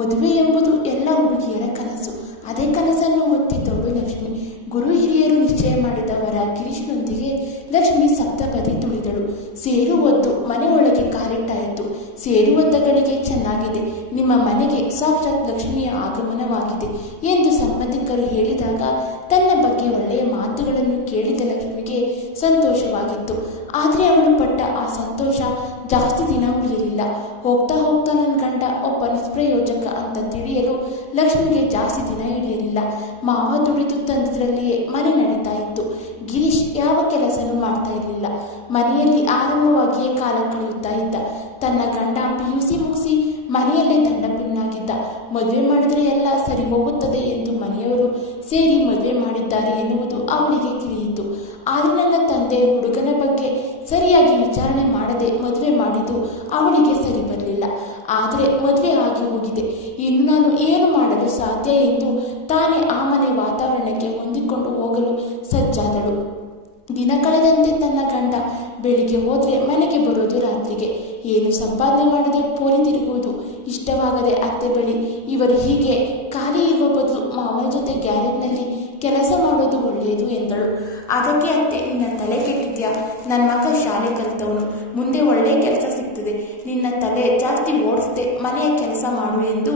ಮದುವೆ ಎಂಬುದು ಎಲ್ಲ ಹುಡುಗಿಯರ ಕನಸು. ಅದೇ ಕನಸನ್ನು ಹೊತ್ತಿದ್ದವಳು ಲಕ್ಷ್ಮಿ. ಗುರು ಹಿರಿಯರು ನಿಶ್ಚಯ ಮಾಡಿದವರ ಗಿರೀಶ್ನೊಂದಿಗೆ ಲಕ್ಷ್ಮಿ ಸಪ್ತಪದಿ ತುಳಿದಳು. ಸೇರು ಹೊತ್ತು ಮನೆ ಒಳಗೆ ಸೇರು ಹೊತ್ತಗಳಿಗೆ ಚೆನ್ನಾಗಿದೆ. ನಿಮ್ಮ ಮನೆಗೆ ಸಾಕ್ಷಾತ್ ಲಕ್ಷ್ಮಿಯ ಆಗಮನವಾಗಿದೆ ಎಂದು ಸಂಬಂಧಿಕರು ಹೇಳಿದಾಗ ತನ್ನ ಬಗ್ಗೆ ಒಳ್ಳೆಯ ಮಾತುಗಳನ್ನು ಕೇಳಿದ ಲಕ್ಷ್ಮಿಗೆ ಸಂತೋಷವಾಗಿತ್ತು. ಆದರೆ ಅವಳು ಪಟ್ಟ ಆ ಸಂತೋಷ ಜಾಸ್ತಿ ದಿನ ಉಳಿಯಲಿಲ್ಲ. ಹೋಗ್ತಾ ಹೋಗ್ತಾ ನನ್ನ ಗಂಡ ಒಬ್ಬ ನಿಷ್ಪ್ರಯೋಜಕ ಅಂತ ತಿಳಿಯಲು ಲಕ್ಷ್ಮಿಗೆ ಜಾಸ್ತಿ ದಿನ ಹಿಡಿಯಲಿಲ್ಲ. ಮಾವ ದುಡಿದು ತಂದಿದ್ರಲ್ಲಿಯೇ ಮನೆ ನಡೀತಾ ಇತ್ತು. ಗಿರೀಶ್ ಯಾವ ಕೆಲಸನೂ ಮಾಡ್ತಾ ಇರಲಿಲ್ಲ. ಮನೆಯಲ್ಲಿ ಆರಂಭವಾಗಿಯೇ ಕಾಲ ಕಳೆಯುತ್ತಾ ಇದ್ದ. ತನ್ನ ಗಂಡ ಪಿ ಯು ಸಿ ಮುಗಿಸಿ ಮನೆಯಲ್ಲೇ ದಂಡ ಪಿನ್ನಾಗಿದ್ದ. ಮದುವೆ ಮಾಡಿದ್ರೆ ಎಲ್ಲ ಸರಿ ಹೋಗುತ್ತದೆ ಎಂದು ಮನೆಯವರು ಸೇರಿ ಮದುವೆ ಮಾಡಿದ್ದಾರೆ ಎನ್ನುವುದು ಅವಳಿಗೆ ತಿಳಿಯಿತು. ಆದರೆ ನನ್ನ ತಂದೆ ಹುಡುಗನ ಬಗ್ಗೆ ಸರಿಯಾಗಿ ವಿಚಾರಣೆ ಮಾಡದೆ ಮದುವೆ ಮಾಡಿದ್ದು ಅವಳಿಗೆ ಸರಿ ಬರಲಿಲ್ಲ. ಆದರೆ ಮದುವೆ ಆಗಿ ಹೋಗಿದೆ. ಇನ್ನು ನಾನು ಏನು ಮಾಡಲು ಸಾಧ್ಯ ಎಂದು ತಾನೇ ಆ ಮನೆ ವಾತಾವರಣಕ್ಕೆ ಹೊಂದಿಕೊಂಡು ಹೋಗಲು ಸಜ್ಜಾದಳು. ದಿನ ಕಳೆದಂತೆ ತನ್ನ ಗಂಡ ಬೆಳಿಗ್ಗೆ ಹೋದರೆ ಮನೆಗೆ ಬರೋದು ರಾತ್ರಿಗೆ. ಏನು ಸಂಪಾದನೆ ಮಾಡದೆ ಪೋಲಿ ತಿರುಗುವುದು ಇಷ್ಟವಾಗದೆ ಅತ್ತೆ ಬಳಿ ಇವರು ಹೀಗೆ ಖಾಲಿ ಇರುವ ಬದಲು ಮಾವನ ಜೊತೆ ಗ್ಯಾರೇಜ್ನಲ್ಲಿ ಕೆಲಸ ಒಳ್ಳೆಯದು ಎಂದಳು. ಅದಕ್ಕೆ ಅಂತೆ, ನಿನ್ನ ತಲೆ ಕೆಟ್ಟಿದ್ಯಾ? ನನ್ನ ಮಗ ಶಾಲೆ ಕಲಿತವನು. ಮುಂದೆ ಒಳ್ಳೆಯ ಕೆಲಸ ಸಿಗ್ತದೆ. ನಿನ್ನ ತಲೆ ಜಾಸ್ತಿ ಓಡಿಸದೆ ಮನೆಯ ಕೆಲಸ ಮಾಡು ಎಂದು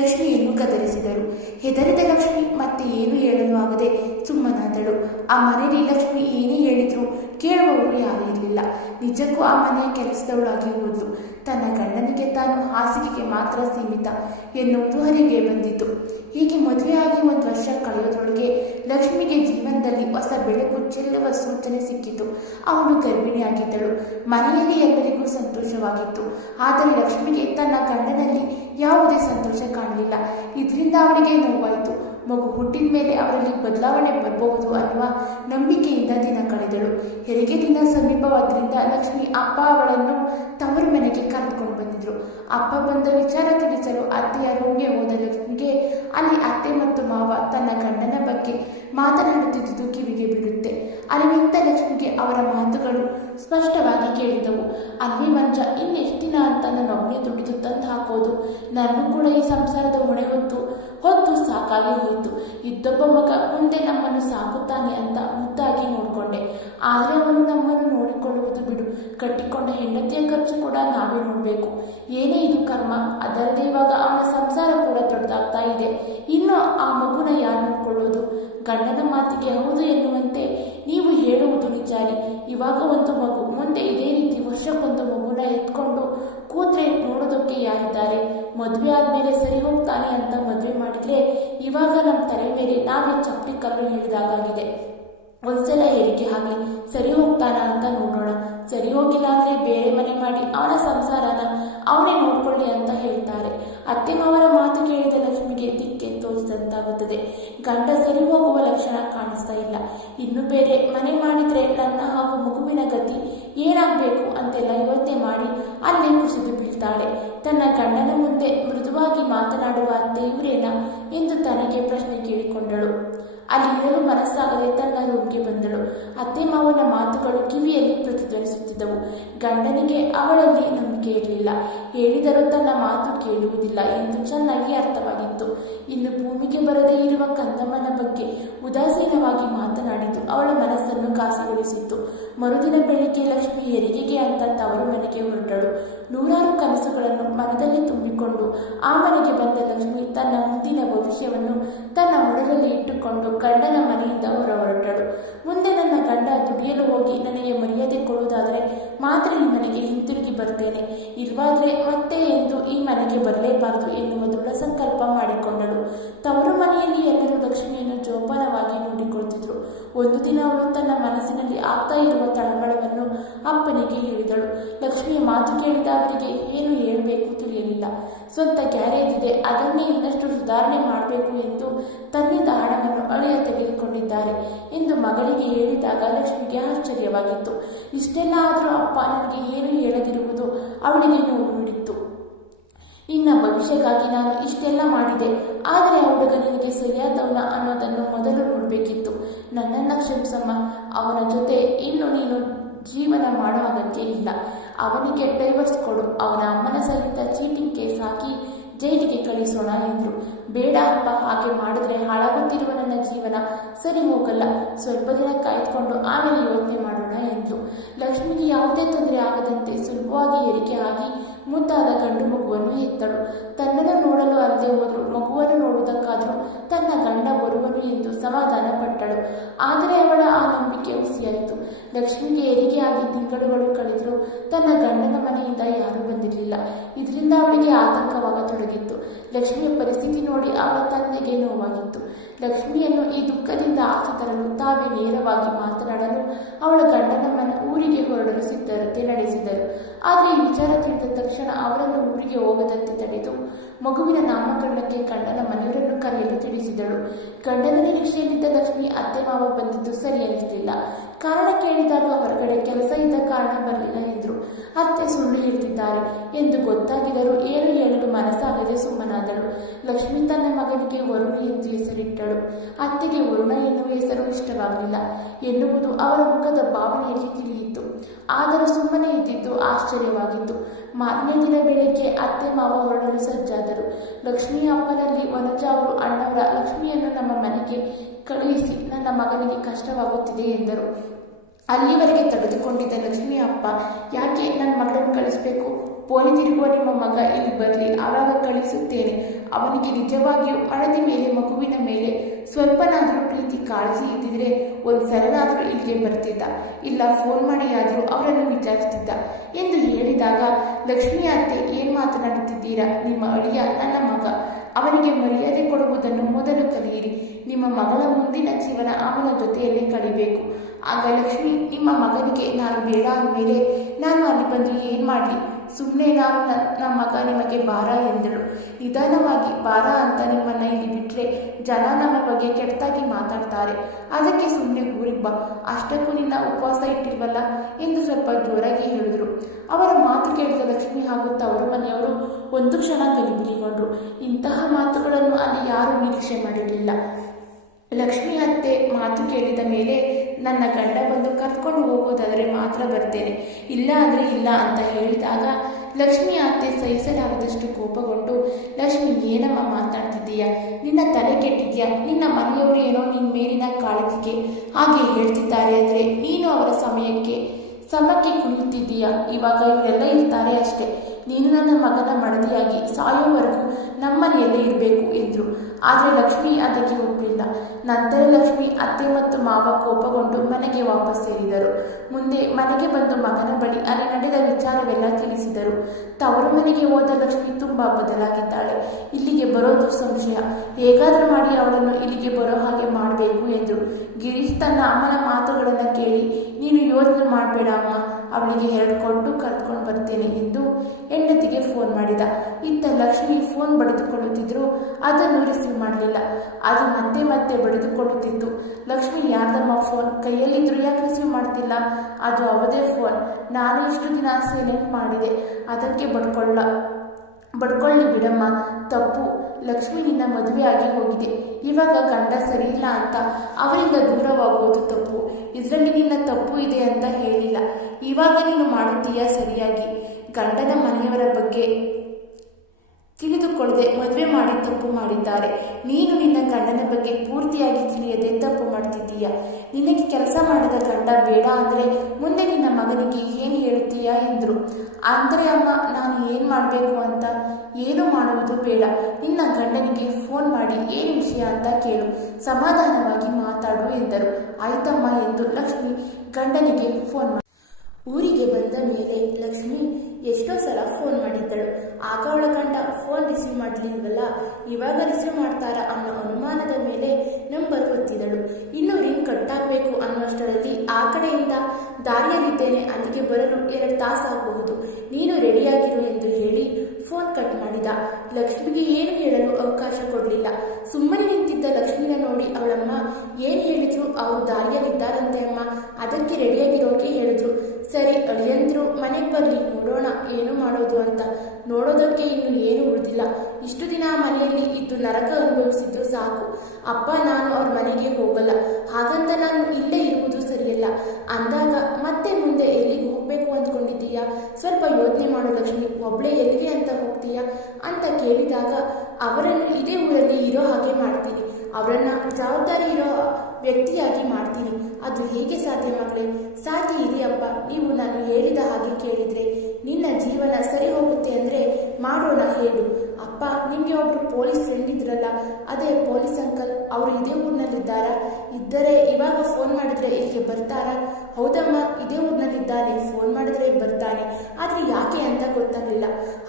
ಲಕ್ಷ್ಮಿಯನ್ನು ಕದರಿಸಿದರು ಹೆದರಿದ ಲಕ್ಷ್ಮಿ ಮತ್ತೆ ಏನು ಹೇಳಲು ಆಗದೆ ಸುಮ್ಮನಾದಳು ಆ ಮನೆಯಲ್ಲಿ ಲಕ್ಷ್ಮಿ ಏನೇ ಹೇಳಿದ್ರು ಕೇಳುವವರು ಯಾರೂ ಇರಲಿಲ್ಲ. ನಿಜಕ್ಕೂ ಆ ಮನೆಯ ಕೆಲಸದವಳಾಗಿ ಹೋದ್ಲು. ತನ್ನ ಗಂಡನಿಗೆ ತಾನು ಹಾಸಿಗೆಗೆ ಮಾತ್ರ ಸೀಮಿತ ಎನ್ನುವುದು ಹರಿಗೆ ಬಂದಿತು ಹೀಗೆ ಮದುವೆಯಾಗಿ ಒಂದು ವರ್ಷ ಕಳೆಯೋದ್ರೊಳಗೆ ಲಕ್ಷ್ಮಿಗೆ ಜೀವನದಲ್ಲಿ ಹೊಸ ಬೆಳಕು ಚೆಲ್ಲುವ ಸೂಚನೆ ಸಿಕ್ಕಿತು. ಅವಳು ಗರ್ಭಿಣಿಯಾಗಿದ್ದಳು. ಮನೆಯಲ್ಲಿ ಎಲ್ಲರಿಗೂ ಸಂತೋಷವಾಗಿತ್ತು. ಆದರೆ ಲಕ್ಷ್ಮಿಗೆ ತನ್ನ ಗಂಡನಲ್ಲಿ ಯಾವುದೇ ಸಂತೋಷ ಕಾಣಲಿಲ್ಲ. ಇದರಿಂದ ಅವಳಿಗೆ ನೋವಾಯಿತು. ಮಗು ಹುಟ್ಟಿದ ಮೇಲೆ ಅವರಲ್ಲಿ ಬದಲಾವಣೆ ಬರಬಹುದು ಅನ್ನುವ ನಂಬಿಕೆಯಿಂದ ದಿನ ಕಳೆದಳು. ಹೆರಿಗೆ ದಿನ ಸಮೀಪವಾದ್ರಿಂದ ಲಕ್ಷ್ಮಿ ಅಪ್ಪ ಅವಳನ್ನು ತವರು ಮನೆಗೆ ಕರೆದುಕೊಂಡು ಬಂದಿದ್ರು. ಅಪ್ಪ ಬಂದ ವಿಚಾರ ತಿಳಿಸಲು ಅತ್ತೆಯ ರೂಮ್ಗೆ ಹೋದ ಲಕ್ಷ್ಮಿಗೆ ಅಲ್ಲಿ ಅತ್ತೆ ಮತ್ತು ಮಾವ ತನ್ನ ಗಂಡನ ಬಗ್ಗೆ ಮಾತನಾಡುತ್ತಿದ್ದುದು ಕಿವಿಗೆ ಬೀಳುತ್ತೆ. ಅಲ್ಲಿ ನಿಂತ ಲಕ್ಷ್ಮಿಗೆ ಅವರ ಮಾತುಗಳು ಸ್ಪಷ್ಟವಾಗಿ ಕೇಳಿದವು. ಅಲ್ಲಿ ಮಂಜ ಇನ್ನೆಷ್ಟು ದಿನ ಅಂತ ನನ್ನ ಒಬ್ಬನೇ ದುಡಿದು ತಂದು ಹಾಕೋದು? ನಾನು ಕೂಡ ಈ ಸಂಸಾರದ ಹೊಣೆ ಹೊತ್ತು ಹೊತ್ತು ಸಾಕಾಗಿ ಹೋಯಿತು. ಇದ್ದೊಬ್ಬ ಮಗ ಮುಂದೆ ನಮ್ಮನ್ನು ಸಾಕುತ್ತಾನೆ ಅಂತ ಮುದ್ದಾಗಿ ನೋಡಿಕೊಂಡೆ. ಆದರೆ ಅವನು ಕಟ್ಟಿಕೊಂಡ ಹೆಂಡತಿಯ ಖರ್ಚು ಕೂಡ ನಾವೇ ನೋಡಬೇಕು. ಏನೇ ಇದು ಕರ್ಮ, ಅದಲ್ಲದೆ ಇವಾಗ ಅವನ ಸಂಸಾರ ಕೂಡ ದೊಡ್ಡದಾಗ್ತಾ ಇದೆ. ಇನ್ನು ಆ ಮಗುನ ಯಾರು ನೋಡ್ಕೊಳ್ಳೋದು? ಗಂಡನ ಮಾತಿಗೆ ಹೌದು ಎನ್ನುವಂತೆ ನೀವು ಹೇಳುವುದು ನಿಜಾರಿ ಇವಾಗ ಒಂದು ಮಗು, ಮುಂದೆ ಇದೇ ರೀತಿ ವರ್ಷಕ್ಕೊಂದು ಮಗುನ ಎತ್ಕೊಂಡು ಕೂತ್ರೆ ನೋಡೋದಕ್ಕೆ ಯಾರಿದ್ದಾರೆ? ಮದುವೆ ಆದಮೇಲೆ ಸರಿ ಹೋಗ್ತಾನೆ ಅಂತ ಮದುವೆ ಮಾಡಿದ್ರೆ ಇವಾಗ ನಮ್ಮ ತಲೆ ಮೇಲೆ ನಾವೇ ಚಪ್ಪಲಿ ಕಲ್ಲು ಹಿಡಿದಾಗಿದೆ ಒಂದ್ಸಲ ಹೆರಿಗೆ ಆಗಲಿ ಸರಿ ಹೋಗ್ತಾನ ಅಂತ ನೋಡೋಣ. ಸರಿ ಹೋಗಿಲ್ಲ ಅಂದರೆ ಬೇರೆ ಮನೆ ಮಾಡಿ ಅವನ ಸಂಸಾರನ ಅವನೇ ನೋಡ್ಕೊಳ್ಳಿ ಅಂತ ಹೇಳ್ತಾರೆ. ಅತ್ತೆ ಮಾವನ ಮಾತು ಕೇಳಿದ ಲಕ್ಷ್ಮಿಗೆ ದಿಕ್ಕೆ ತೋರಿಸಿದಂತಾಗುತ್ತದೆ. ಗಂಡ ಸರಿ ಹೋಗುವ ಲಕ್ಷಣ ಕಾಣಿಸ್ತಾ ಇಲ್ಲ. ಇನ್ನು ಬೇರೆ ಮನೆ ಮಾಡಿದ್ರೆ ನನ್ನ ಹಾಗೂ ಮಗುವಿನ ಗತಿ ಏನಾಗಬೇಕು ಅಂತೆಲ್ಲ ಯೋಚನೆ ಮಾಡಿ ಅಲ್ಲೇ ಕುಸಿದು ಬೀಳ್ತಾಳೆ. ತನ್ನ ಗಂಡನ ಮುಂದೆ ಮೃದುವಾಗಿ ಮಾತನಾಡುವ ಅತ್ತೆ ಎಂದು ತನಗೆ ಪ್ರಶ್ನೆ ಕೇಳಿಕೊಂಡಳು. ಅಲ್ಲಿ ಇರಲು ಮನಸ್ಸಾಗದೆ ತನ್ನ ರೂಮ್ಗೆ ಬಂದಳು. ಅತ್ತೆ ಮಾವನ ಮಾತುಗಳು ಕಿವಿಯಲ್ಲಿ ಪ್ರತಿಧ್ವನಿಸುತ್ತಿದ್ದವು. ಗಂಡನಿಗೆ ಅವಳಲ್ಲಿ ನಂಬಿಕೆ ಇರಲಿಲ್ಲ. ಹೇಳಿದರೂ ತನ್ನ ಮಾತು ಕೇಳುವುದಿಲ್ಲ ಎಂದು ಚೆನ್ನಾಗಿ ಅರ್ಥವಾಗಿತ್ತು. ಇನ್ನು ಭೂಮಿಗೆ ಬರದೇ ಇರುವ ಕಂದಮ್ಮನ ಬಗ್ಗೆ ಉದಾಸೀನವಾಗಿ ಮಾತನಾಡಿದ್ದು ಅವಳ ಮನಸ್ಸನ್ನು ಕಾಸಿಗೊಳಿಸಿತ್ತು. ಮರುದಿನ ಬೆಳಿಗ್ಗೆ ಲಕ್ಷ್ಮಿ ಹೆರಿಗೆಗೆ ಅಂತ ತವರು ಮನೆಗೆ ಹೊರಟಳು. ನೂರಾರು ಕನಸುಗಳನ್ನು ಮನದಲ್ಲಿ ತುಂಬಿಕೊಂಡು ಆ ಮನೆಗೆ ಬಂದ ಲಕ್ಷ್ಮಿ ತನ್ನ ಮುಂದಿನ ಭವಿಷ್ಯವನ್ನು ತನ್ನ ಒಡಲಲ್ಲಿ ಇಟ್ಟುಕೊಂಡು ಗಂಡನ ಮನೆಯಿಂದ ಹೊರ ಹೊರಟಳು ಮುಂದೆ ನನ್ನ ಗಂಡ ದುಡಿಯಲು ಹೋಗಿ ನನಗೆ ಮರ್ಯಾದೆ ಕೊಡುವುದಾದರೆ ಮಾತ್ರ ಈ ಮನೆಗೆ ಹಿಂತಿರುಗಿ ಬರ್ತೇನೆ. ಇಲ್ವಾದರೆ ಮತ್ತೆ ಎಂದು ಈ ಮನೆಗೆ ಬರಲೇಬಾರದು ಎನ್ನುವ ದೃಢ ಸಂಕಲ್ಪ ಮಾಡಿಕೊಂಡಳು. ತವರು ಮನೆಯಲ್ಲಿ ಎಲ್ಲರೂ ಲಕ್ಷ್ಮಿಯನ್ನು ಜೋಪಾನವಾಗಿ ನೋಡಿಕೊಳ್ತಿದ್ರು ಒಂದು ದಿನ ಅವಳು ತನ್ನ ಮನಸ್ಸಿನಲ್ಲಿ ಆಗ್ತಾ ಇರುವ ತಳಮಳವನ್ನು ಅಪ್ಪನಿಗೆ ಹೇಳಿದಳು. ಲಕ್ಷ್ಮಿಯ ಮಾತು ಕೇಳಿದ ಅವರಿಗೆ ಏನು ಹೇಳಬೇಕು ತಿಳಿಯಲಿಲ್ಲ. ಸ್ವಂತ ಗ್ಯಾರೇಜ್ ಇದೆ, ಅದನ್ನೇ ಇನ್ನಷ್ಟು ಸುಧಾರಣೆ ಮಾಡಬೇಕು ಎಂದು ತನ್ನಿಂದ ಹಣವನ್ನು ಅಳೆಯ ತೆಗೆದುಕೊಂಡಿದ್ದಾರೆ ಎಂದು ಮಗಳಿಗೆ ಹೇಳಿದಾಗ ಲಕ್ಷ್ಮಿಗೆ ಆಶ್ಚರ್ಯವಾಗಿತ್ತು. ಇಷ್ಟೆಲ್ಲ ಆದರೂ ಅಪ್ಪ ನನಗೆ ಏನು ಹೇಳದಿರುವುದು ಅವಳಿಗೆ ನೋವು ನೀಡಿತ್ತು. ಇನ್ನ ಭವಿಷ್ಯಕ್ಕಾಗಿ ನಾನು ಇಷ್ಟೆಲ್ಲ ಮಾಡಿದೆ, ಆದರೆ ಆ ಹುಡುಗ ನಿನಗೆ ಸರಿಯಾದವನ ಅನ್ನೋದನ್ನು ಮೊದಲು ನೋಡಬೇಕಿತ್ತು ನನ್ನನ್ನು ಕ್ಷಮಿಸಮ್ಮ, ಅವನ ಜೊತೆ ಇನ್ನು ನೀನು ಜೀವನ ಮಾಡೋ ಅಗತ್ಯ ಇಲ್ಲ. ಅವನಿಗೆ ಡೈವರ್ಸ್ ಕೊಡು, ಅವನ ಅಮ್ಮನ ಸಹಿತ ಚೀಟಿಂಗ್ ಕೇಸ್ ಹಾಕಿ ಜೈಲಿಗೆ ಕಳಿಸೋಣ ಎಂದರು. ಬೇಡ ಅಪ್ಪ, ಹಾಗೆ ಮಾಡಿದ್ರೆ ಹಾಳಾಗುತ್ತಿರುವ ನನ್ನ ಜೀವನ ಸರಿ ಹೋಗಲ್ಲ. ಸ್ವಲ್ಪ ದಿನ ಕಾಯ್ದುಕೊಂಡು ಆಮೇಲೆ ಯೋಚನೆ ಮಾಡೋಣ ಎಂದರು. ಲಕ್ಷ್ಮಿಗೆ ಯಾವುದೇ ತೊಂದರೆ ಆಗದಂತೆ ಸುಲಭವಾಗಿ ಏರಿಕೆ ಆಗಿ ಮುದ್ದಾದ ಗಂಡು ಮಗುವನ್ನು ಎತ್ತಳು ತನ್ನನ್ನು ನೋಡಲು ಅಲ್ಲದೆ ಹೋದರು, ಮಗುವನ್ನು ನೋಡುವುದಕ್ಕಾದರೂ ತನ್ನ ಲಕ್ಷ್ಮಿಗೆ ಹೆರಿಗೆ ಆಗಿ ತಿಂಗಳುಗಳು ಕಳೆದರೂ ತನ್ನ ಗಂಡನ ಮನೆಯಿಂದ ಯಾರೂ ಬಂದಿರಲಿಲ್ಲ. ಇದರಿಂದ ಅವಳಿಗೆ ಆತಂಕವಾಗತೊಡಗಿತ್ತು ಲಕ್ಷ್ಮಿಯ ಪರಿಸ್ಥಿತಿ ನೋಡಿ ಅವಳ ತಂದೆಗೆ ನೋವಾಗಿತ್ತು. ಲಕ್ಷ್ಮಿಯನ್ನು ಈ ದುಃಖದಿಂದ ಆಚೆ ತರಲು ತಾವೇ ನೇರವಾಗಿ ಮಾತನಾಡಲು ಅವಳ ಗಂಡನ ಮನೆ ಊರಿಗೆ ಹೊರಡಲು ಸಿದ್ಧತೆ ನಡೆಸಿದರು ಆದರೆ ಈ ವಿಚಾರ ತಿಳಿದ ತಕ್ಷಣ ಅವರನ್ನು ಊರಿಗೆ ಹೋಗದಂತೆ ತಡೆದು ಮಗುವಿನ ನಾಮಕರಣಕ್ಕೆ ಗಂಡನ ಮನೆಯವರನ್ನು ಕರೆಯಲು ತಿಳಿಸಿದಳು. ಗಂಡನ ನಿರೀಕ್ಷೆಯಲ್ಲಿದ್ದ ಲಕ್ಷ್ಮಿ ಅತ್ತೆ ಮಾವ ಬಂದಿದ್ದು ಸರಿ ಅನಿಸಲಿಲ್ಲ ಕಾರಣ ಕೇಳಿದಾಗ ಹೊರಗಡೆ ಕೆಲಸ ಇದ್ದ ಕಾರಣ ಬರಲಿಲ್ಲ ಎಂದರು. ಅತ್ತೆ ಸುಳ್ಳು ಹೇಳ್ತಿದ್ದಾರೆ. ಎಂದು ಗೊತ್ತಾಗಿದರೂ ಏನು ಹೇಳಲು ಮನಸ್ಸಾಗದೆ ಸುಮ್ಮನಾದಳು. ಲಕ್ಷ್ಮಿ ತನ್ನ ಮಗನಿಗೆ ವರುಣ ಎಂದು ಹೆಸರಿಟ್ಟಳು ಅತ್ತೆಗೆ ವರುಣ ಎನ್ನುವ ಹೆಸರು ಇಷ್ಟವಾಗಲಿಲ್ಲ. ಎನ್ನುವುದು ಅವರ ಮುಖದ ಭಾವನೆಯಲ್ಲಿ ತಿಳಿಯಿತು. ಆದರೂ ಸುಮ್ಮನೆ ಇದ್ದಿದ್ದು ಆಶ್ಚರ್ಯವಾಗಿತ್ತು. ಮಾರನೇ ದಿನ ಬೆಳಿಗ್ಗೆ ಅತ್ತೆ ಮಾವ ಹೊರಡಲು ಸಜ್ಜಾದರು. ಲಕ್ಷ್ಮಿ ಅಪ್ಪನಲ್ಲಿ ವನಜ ಅವರು ಅಣ್ಣವರ ಲಕ್ಷ್ಮಿಯನ್ನು ನಮ್ಮ ಮನೆಗೆ ಕಳುಹಿಸಿ ನನ್ನ ಮಗನಿಗೆ ಕಷ್ಟವಾಗುತ್ತಿದೆ ಎಂದರು. ಅಲ್ಲಿವರೆಗೆ ತಡೆದುಕೊಂಡಿದ್ದ ಲಕ್ಷ್ಮಿ ಅಪ್ಪ, ಯಾಕೆ ನನ್ನ ಮಗಳನ್ನು ಕಳಿಸ್ಬೇಕು? ಪೋಲಿ ತಿರುಗುವ ನಿಮ್ಮ ಮಗ ಇಲ್ಲಿ ಬರಲಿ ಆವಾಗ ಕಳಿಸುತ್ತೇನೆ. ಅವನಿಗೆ ನಿಜವಾಗಿಯೂ ಹಳದಿ ಮೇಲೆ, ಮಗುವಿನ ಮೇಲೆ ಸ್ವಲ್ಪನಾದರೂ ಪ್ರೀತಿ ಕಾಳಜಿ ಇದ್ದಿದ್ರೆ ಒಂದು ಸರನಾದರೂ ಇಲ್ಲಿಗೆ ಬರ್ತಿದ್ದ. ಇಲ್ಲ ಫೋನ್ ಮಾಡಿಯಾದರೂ ಅವರನ್ನು ವಿಚಾರಿಸ್ತಿದ್ದ. ಎಂದು ಹೇಳಿದಾಗ, ಲಕ್ಷ್ಮಿ ಅತ್ತೆ, ಏನು ಮಾತನಾಡುತ್ತಿದ್ದೀರಾ? ನಿಮ್ಮ ಅಳಿಯ ನನ್ನ ಮಗ. ಅವನಿಗೆ ಮರ್ಯಾದೆ ಕೊಡುವುದನ್ನು ಮೊದಲು ಕಲಿಯಿರಿ. ನಿಮ್ಮ ಮಗಳ ಮುಂದಿನ ಜೀವನ ಅವನ ಜೊತೆಯಲ್ಲೇ ಕಳಿಬೇಕು ಆಗ ಲಕ್ಷ್ಮಿ, ನಿಮ್ಮ ಮಗನಿಗೆ ನಾನು ಬೇಡ ಅಂದಮೇಲೆ ನಾನು ಅಲ್ಲಿ ಬಂದು ಏನು ಮಾಡಲಿ? ಸುಮ್ಮನೆ ನಾನು ನನ್ನ ಮಗ ನಿಮಗೆ ಭಾರ ಎಂದಳು. ನಿಧಾನವಾಗಿ ಭಾರ ಅಂತ ನಿಮ್ಮನ್ನ ಇಲ್ಲಿ ಬಿಟ್ಟರೆ ಜನ ನಮ್ಮ ಬಗ್ಗೆ ಕೆಟ್ಟದಾಗಿ ಮಾತಾಡ್ತಾರೆ. ಅದಕ್ಕೆ ಸುಮ್ಮನೆ ಊರಿಗೆ ಬಾ. ಅಷ್ಟಕ್ಕೂ ನಿನ್ನ ಉಪವಾಸ ಇಟ್ಟಿಲ್ವಲ್ಲ? ಎಂದು ಸ್ವಲ್ಪ ಜೋರಾಗಿ ಹೇಳಿದರು. ಅವರ ಮಾತು ಕೇಳಿದ ಲಕ್ಷ್ಮಿ ಹಾಗೂ ತವರು ಮನೆಯವರು ಒಂದು ಕ್ಷಣ ಗಲಿಬಿಲಿಗೊಂಡರು ಇಂತಹ ಮಾತುಗಳನ್ನು ಅಲ್ಲಿ ಯಾರೂ ನಿರೀಕ್ಷೆ ಮಾಡಿರಲಿಲ್ಲ. ಲಕ್ಷ್ಮಿ ಅತ್ತೆ ಮಾತು ಕೇಳಿದ ಮೇಲೆ ನನ್ನ ಗಂಡ ಬಂದು ಕರ್ಕೊಂಡು ಹೋಗೋದಾದರೆ ಮಾತ್ರ ಬರ್ತೇನೆ. ಇಲ್ಲ ಅಂದರೆ ಇಲ್ಲ ಅಂತ ಹೇಳಿದಾಗ ಲಕ್ಷ್ಮಿ ಅತ್ತೆ ಸಹಿಸಲಾಗದಷ್ಟು ಕೋಪಗೊಂಡು, ಲಕ್ಷ್ಮಿ, ಏನಮ್ಮ ಮಾತಾಡ್ತಿದ್ದೀಯಾ? ನಿನ್ನ ತಲೆ ಕೆಟ್ಟಿದ್ಯಾ? ನಿನ್ನ ಮನೆಯವರು ಏನೋ ನಿನ್ನ ಮೇಲಿನ ಕಾಳಜಿಗೆ ಹಾಗೆ ಹೇಳ್ತಿದ್ದಾರೆ ಅಂದರೆ ನೀನು ಅವರ ಸಮಯಕ್ಕೆ ಸಮಕ್ಕೆ ಕುಣಿಯುತ್ತಿದ್ದೀಯಾ? ಇವಾಗ ಇವರೆಲ್ಲ ಇರ್ತಾರೆ ಅಷ್ಟೇ. ನೀನು ನನ್ನ ಮಗನ ಮಡದಿಯಾಗಿ ಸಾಯೋವರೆಗೂ ನಮ್ಮನೆಯಲ್ಲೇ ಇರಬೇಕು ಎಂದರು. ಆದರೆ ಲಕ್ಷ್ಮಿ ಅದಕ್ಕೆ ಒಪ್ಪಲಿಲ್ಲ ನಂತರ ಲಕ್ಷ್ಮಿ ಅತ್ತೆ ಮತ್ತು ಮಾವ ಕೋಪಗೊಂಡು ಮನೆಗೆ ವಾಪಸ್ ಸೇರಿದರು. ಮುಂದೆ ಮನೆಗೆ ಬಂದು ಮಗನ ಬಳಿ ಅಲ್ಲಿ ನಡೆದ ವಿಚಾರವೆಲ್ಲ ತಿಳಿಸಿದರು. ತವರು ಮನೆಗೆ ಹೋದ ಲಕ್ಷ್ಮಿ ತುಂಬ ಬದಲಾಗಿದ್ದಾಳೆ. ಇಲ್ಲಿಗೆ ಬರೋದು ಸಂಶಯ. ಹೇಗಾದರೂ ಮಾಡಿ ಅವಳನ್ನು ಇಲ್ಲಿಗೆ ಬರೋ ಹಾಗೆ ಮಾಡಬೇಕು ಎಂದರು. ಗಿರೀಶ್ ತನ್ನ ಅಮ್ಮನ ಮಾತುಗಳನ್ನು ಕೇಳಿ, ನೀನು ಯೋಚನೆ ಮಾಡಬೇಡ ಅಮ್ಮ, ಅವಳಿಗೆ ಎರಡು ಕೊಟ್ಟು ಕರ್ಕೊಂಡು ಬರ್ತೇನೆ ಎಂದು ಹೆಂಡತಿಗೆ ಫೋನ್ ಮಾಡಿದ. ಇತ್ತ ಲಕ್ಷ್ಮಿ ಫೋನ್ ಬಡಿದುಕೊಳ್ಳುತ್ತಿದ್ರು. ಅದನ್ನು ರಿಸೀವ್ ಮಾಡಲಿಲ್ಲ. ಅದು ಮತ್ತೆ ಮತ್ತೆ ಬಡಿದುಕೊಳ್ಳುತ್ತಿತ್ತು. ಲಕ್ಷ್ಮಿ ಯಾರ್ದಮ್ಮ ಫೋನ್ ಕೈಯಲ್ಲಿದ್ದರೂ ಯಾಕೆ ರಿಸೀವ್ ಮಾಡ್ತಿಲ್ಲ? ಅದು ಅವದೇ ಫೋನ್ ನಾನು ಇಷ್ಟು ದಿನ ಸೈಲೆಂಟ್ ಮಾಡಿದೆ. ಅದಕ್ಕೆ ಬಡ್ಕೊಳ್ಳ. ಬಡ್ಕೊಳ್ಳಿ ಬಿಡಮ್ಮ. ತಪ್ಪು. ಲಕ್ಷ್ಮಿ ನಿನ್ನ ಮದುವೆ ಆಗಿ ಹೋಗಿದೆ. ಇವಾಗ ಗಂಡ ಸರಿಯಿಲ್ಲ ಅಂತ. ಅವರಿಂದ ದೂರವಾಗುವುದು ತಪ್ಪು. ಇದರಲ್ಲಿ ನಿನ್ನ ತಪ್ಪು ಇದೆ ಅಂತ ಹೇಳಿಲ್ಲ. ಇವಾಗ ನೀನು ಮಾಡುತ್ತೀಯಾ ಸರಿಯಾಗಿ? ಗಂಡನ ಮನೆಯವರ ಬಗ್ಗೆ ತಿಳಿದುಕೊಳ್ಳದೆ ಮದುವೆ ಮಾಡಿ ತಪ್ಪು ಮಾಡಿದ್ದಾರೆ. ನೀನು ನಿನ್ನ ಗಂಡನ ಬಗ್ಗೆ ಪೂರ್ತಿಯಾಗಿ ತಿಳಿಯದೆ ತಪ್ಪು ಮಾಡ್ತಿದ್ದೀಯ. ನಿನಗೆ ಕೆಲಸ ಮಾಡಿದ ಗಂಡ ಬೇಡ ಅಂದರೆ ಮುಂದೆ ನಿನ್ನ ಮಗನಿಗೆ ಏನು ಹೇಳುತ್ತೀಯಾ ಎಂದರು. ಅಂದರೆ ಅಮ್ಮ, ನಾನು ಏನು ಮಾಡಬೇಕು ಅಂತ? ಏನು ಮಾಡುವುದು ಬೇಡ. ನಿನ್ನ ಗಂಡನಿಗೆ ಫೋನ್ ಮಾಡಿ ಏನು ವಿಷಯ ಅಂತ ಕೇಳು. ಸಮಾಧಾನವಾಗಿ ಮಾತಾಡು ಎಂದರು. ಆಯ್ತಮ್ಮ ಎಂದು ಲಕ್ಷ್ಮಿ ಗಂಡನಿಗೆ ಫೋನ್ ಮಾಡಿ ಊರಿಗೆ ಬಂದ ಮೇಲೆ ಲಕ್ಷ್ಮಿ ಎಷ್ಟೋ ಸಲ ಫೋನ್ ಮಾಡಿದ್ದಳು. ಆಗ ಅವಳ ಕಂಡ ಫೋನ್ ರಿಸೀವ್ ಮಾಡಲಿಲ್ವಲ್ಲ ಇವಾಗ ರಿಸೀವ್ ಮಾಡ್ತಾರ ಅನ್ನೋ ಅನುಮಾನದ ಮೇಲೆ ನಂಬರ್ ಗೊತ್ತಿದ್ದಳು ಇನ್ನು ರಿಂಗ್ ಕಟ್ಟಾಗಬೇಕು ಅನ್ನೋಷ್ಟರಲ್ಲಿ ಆ ಕಡೆಯಿಂದ ದಾರಿಯಲ್ಲಿದ್ದೇನೆ, ಅಲ್ಲಿಗೆ ಬರಲು ಎರಡು ತಾಸಾಗಬಹುದು ನೀನು ರೆಡಿಯಾಗಿರು ಎಂದು ಹೇಳಿ ಫೋನ್ ಕಟ್ ಮಾಡಿದ. ಲಕ್ಷ್ಮಿಗೆ ಏನು ಹೇಳಲು ಅವಕಾಶ ಕೊಡಲಿಲ್ಲ. ಸುಮ್ಮನೆ ನಿಂತಿದ್ದ ಲಕ್ಷ್ಮಿನ ನೋಡಿ ಅವಳಮ್ಮ, ಏನು ಹೇಳಿದ್ರು? ಅವರು ದಾರಿಯಲ್ಲಿದ್ದಾರಂತೆ ಅಮ್ಮ. ಅದಕ್ಕೆ ರೆಡಿಯಾಗಿರೋಕೆ ಹೇಳಿದ್ರು. ಸರಿ, ಅಳಿಯಂದ್ರು ಮನೆಗೆ ಬರಲಿ, ನೋಡೋಣ, ಏನು ಮಾಡೋದು ಅಂತ. ನೋಡೋದಕ್ಕೆ ಇನ್ನು ಏನು ಉಳಿದಿಲ್ಲ. ಇಷ್ಟು ದಿನ ಮನೆಯಲ್ಲಿ ಇದ್ದು ನರಕ ಅನುಭವಿಸಿದ್ರು ಸಾಕು. ಅಪ್ಪ, ನಾನು ಅವ್ರ ಮನೆಗೆ ಹೋಗಲ್ಲ. ಹಾಗಂತ ನಾನು ಇಲ್ಲೇ ಇರುವುದು ಸರಿಯಲ್ಲ. ಅಂದಾಗ, ಮತ್ತೆ ಮುಂದೆ ಎಲ್ಲಿಗೆ ಹೋಗಬೇಕು ಅಂದ್ಕೊಂಡಿದ್ದೀಯಾ? ಸ್ವಲ್ಪ ಯೋಚನೆ ಮಾಡು ಲಕ್ಷ್ಮಿ. ಒಬ್ಳೆ ಎಲ್ಲಿಗೆ ಅಂತ ಹೋಗ್ತೀಯಾ? ಅಂತ ಕೇಳಿದಾಗ, ಅವರನ್ನು ಇದೇ ಊರಲ್ಲಿ ಇರೋ ಹಾಗೆ ಮಾಡ್ತೀನಿ. ಅವರನ್ನು ಜವಾಬ್ದಾರಿ ಇರೋ ವ್ಯಕ್ತಿಯಾಗಿ ಮಾಡ್ತೀನಿ. ಅದು ಹೇಗೆ ಸಾಧ್ಯ ಮಗಳೇ? ಸಾಧ್ಯ ಇದೆಯಪ್ಪ. ನೀವು ನಾನು ಹೇಳಿದ ಹಾಗೆ ಕೇಳಿದ್ರೆ ನಿನ್ನ ಜೀವನ ಸರಿ ಹೋಗುತ್ತೆ ಅಂದ್ರೆ ಮಾಡೋಣ ಹೇಳು. ಅಪ್ಪ, ನಿಮಗೆ ಒಬ್ರು ಪೊಲೀಸ್ ಫ್ರೆಂಡ್ ಇದ್ರಲ್ಲ, ಅದೇ ಪೊಲೀಸ್ ಅಂಕಲ್ ಅವರು ಇದೇ ಊರಿನಲ್ಲಿದ್ದಾರಾ? ಇದ್ದರೆ ಇವಾಗ ಫೋನ್ ಮಾಡಿದ್ರೆ ಇಲ್ಲಿಗೆ ಬರ್ತಾರಾ? ಹೌದಮ್ಮ, ಇದೇ ಊರಿನಲ್ಲಿದ್ದಾನೆ. ಫೋನ್ ಮಾಡಿದ್ರೆ ಬರ್ತಾನೆ. ಆದರೆ ಯಾಕೆ ಅಂತ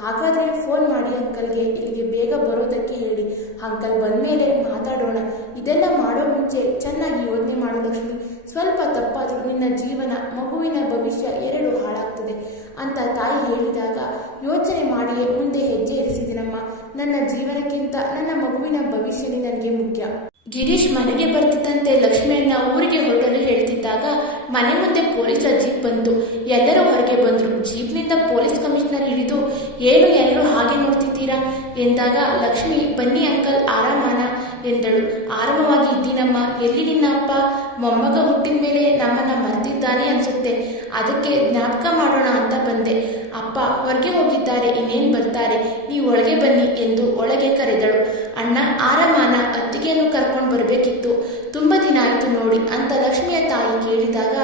ಹಾಗಾದರೆ ಫೋನ್ ಮಾಡಿ ಅಂಕಲ್ಗೆ, ಇಲ್ಲಿಗೆ ಬೇಗ ಬರೋದಕ್ಕೆ ಹೇಳಿ. ಅಂಕಲ್ ಬಂದಮೇಲೆ ಮಾತಾಡೋಣ. ಇದೆಲ್ಲ ಮಾಡೋ ಮುಂಚೆ ಚೆನ್ನಾಗಿ ಯೋಚನೆ ಮಾಡು ಲಕ್ಷ್ಮಿ. ಸ್ವಲ್ಪ ತಪ್ಪಾದರೂ ನಿನ್ನ ಜೀವನ, ಮಗುವಿನ ಭವಿಷ್ಯ ಎರಡು ಹಾಳಾಗ್ತದೆ. ಅಂತ ತಾಯಿ ಹೇಳಿದಾಗ ಯೋಚನೆ ಮಾಡಿಯೇ ಮುಂದೆ ಹೆಜ್ಜೆ ಇರಿಸಿದಿನಮ್ಮ ನನ್ನ ಜೀವನಕ್ಕಿಂತ ನನ್ನ ಮಗುವಿನ ಭವಿಷ್ಯನೇ ನನಗೆ ಮುಖ್ಯ. ಗಿರೀಶ್ ಮನೆಗೆ ಬರ್ತಿದ್ದಂತೆ ಲಕ್ಷ್ಮಿಯನ್ನ ಊರಿಗೆ ಹೊರಡಲು ಹೇಳ್ತಿದ್ದಾಗ ಮನೆ ಮುಂದೆ ಪೊಲೀಸ್ ಜೀಪ್ ಬಂತು ಎಲ್ಲರೂ ಹೊರಗೆ ಬಂದರು. ಜೀಪ್ನಿಂದ ಪೊಲೀಸ್ ಕಮಿಷನರ್ ಹಿಡಿದು, ಏನು ಎಲ್ಲರೂ ಹಾಗೆ ನೋಡ್ತಿದ್ದೀರಾ? ಎಂದಾಗ, ಲಕ್ಷ್ಮಿ, ಬನ್ನಿ ಅಂಕಲ್, ಆರಾಮಾನ? ಎಂದಳು. ಆರಾಮವಾಗಿ ಇದ್ದೀನಮ್ಮ. ಎಲ್ಲಿ ನಿನ್ನ ಅಪ್ಪ? ಮೊಮ್ಮಗ ಹುಟ್ಟಿದ ಮೇಲೆ ನಮ್ಮನ್ನ ಮರ್ತಿದ್ದಾನೆ ಅನ್ಸುತ್ತೆ. ಅದಕ್ಕೆ ಜ್ಞಾಪಕ ಮಾಡೋಣ ಅಂತ ಬಂದೆ. ಅಪ್ಪ, ಹೊರಗೆ ಹೋಗಿದ್ದಾರೆ. ಇನ್ನೇನು ಬರ್ತಾರೆ? ನೀವು ಒಳಗೆ ಬನ್ನಿ ಎಂದು ಒಳಗೆ ಕರೆದಳು. ಅಣ್ಣ ಆರಾಮನ ಅತ್ತಿಗೆಯನ್ನು ಕರ್ಕೊಂಡು ಬರಬೇಕಿತ್ತು. ತುಂಬ ದಿನ ಆಯಿತು ನೋಡಿ ಅಂತ ಲಕ್ಷ್ಮಿಯ ತಾಯಿ ಕೇಳಿದಾಗ